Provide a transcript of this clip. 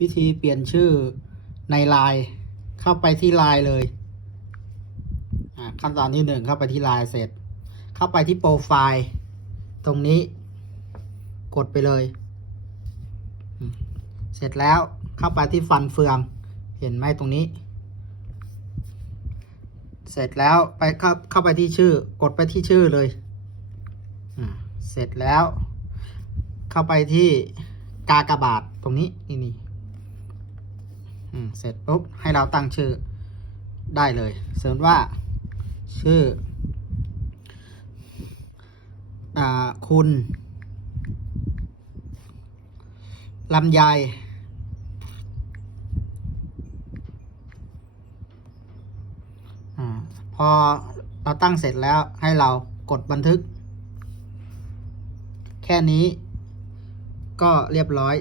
วิธีเปลี่ยนชื่อในไลน์เข้าไปที่ไลน์เลยขั้นตอนที่หนึ่งเข้าไปที่ไลน์เสร็จ เข้าไปที่โปรไฟล์ ตรงนี้กดไปเลย เสร็จแล้วเข้าไปที่ฟันเฟือง เห็นไหมตรงนี้ เสร็จแล้วไปเข้าเข้าไปที่ชื่อ กดไปที่ชื่อเลยเสร็จแล้ว เข้าไปที่กากบาทตรงนี้นี่นี่ เสร็จปุ๊บให้เราตั้งชื่อได้เลยสมมติว่าชื่ออคุณลำไยอพอเราตั้งเสร็จแล้วให้เรากดบันทึก แค่นี้ก็เรียบร้อย